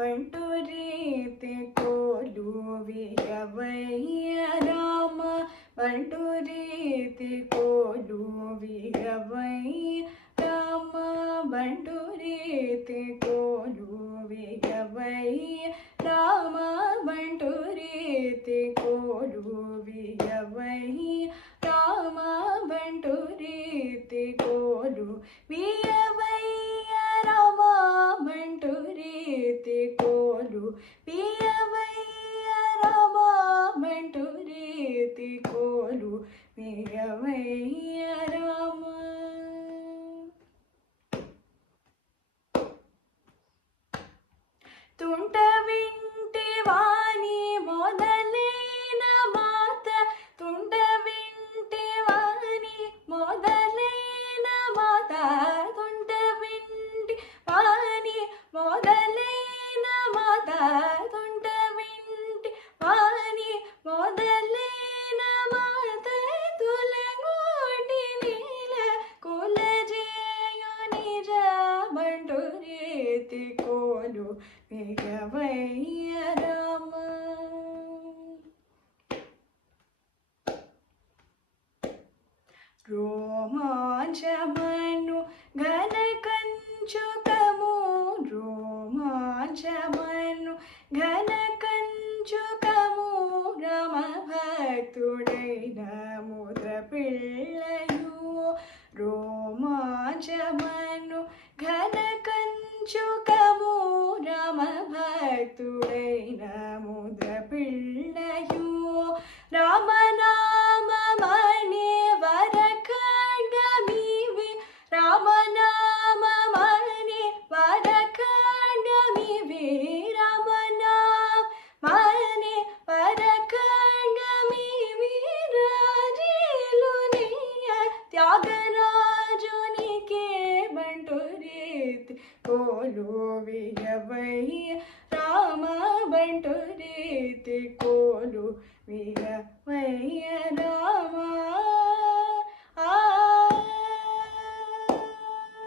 ಬಂಟು ರೀತಿ ಕೋಲುವಿಯವಯ್ಯ ರಾಮ ಬಂಟು ರೀತಿ ಕೋಲುವಿಯವಯ್ಯ ರಾಮ ಬಂಟು ರೀತಿ ಕೋಲುವಿಯವಯ್ಯ ರಾಮ ಬಂಟು ರೀತಿ ಕೋಲುವಿಯವಯ್ಯ ರಾಮ ಬಂಟು ರೀತಿ ಕೋಲುವಿಯವಯ್ಯ ರಾಮ ಬಂಟು ರೀತಿ ಕೋಲುವಿಯವಯ್ಯ ರಾಮ ಬಂಟು ರೀತಿ ಕೋಲುವಿಯವಯ್ಯ ರಾಮ ತುಂಟವಿಂಟಿ ವಾಣಿ ಮೊದಲೇನ ಮಾತ ತುಂಟವಿಂಟಿ ವಾಣಿ ಮೊದಲೇನ ಮಾತ ತುಂಟವಿಂಟಿ ವಾಣಿ ಮೊದಲೇನ ಮಾತ ತುಂಟವಿಂಟಿ ವಾಣಿ ಮೊದಲೇನ ಮಾತ ತುಲಗೋಟಿ ನೀಲ ಕುಲಜೇಯು ನಿಜ ಬಂಟು ರೀತಿ ಕೋಲು ವಿಯವಯ್ಯ ರಾಮ ರೋಮಾಂಚಮನು ಘನ ಕಂಚುಕಮು ರೋಮಾಂಚಮನು ಘನ ಕಂಚುಕಮು ರಾಮ ಭಕ್ತುಡೈನ ಮುದ್ರ ಪಿಳ್ಳಯು ರೋಮಾಂಚಮನು ಘನ ಕಂಚುಕಮು ರಾಮ ಭಕ್ತುಡೈನ ಮುದ್ರ ಪಿಳ್ಳಯು ರಾಮನಾಮ ಮಣಿ ವರ ಖಡ್ಗಮಿವಿ ರಾಮನಾಮ ಮಣಿ ವರ ಖಡ್ಗಮಿವಿ ರಾಮನಾಮ ಮಣಿ ವರ ಖಡ್ಗಮಿವಿ ರಾಜೇಲು ನೀಯ ತ್ಯಾಗರಾಜುನಿಗೆ ಬಂಟು ರೀತಿ ಕೋಲುವಿಯವಯ್ಯ ರಾಮ ಬಂಟು ರೀತಿ ಕೋಲುವಿಯವಯ್ಯ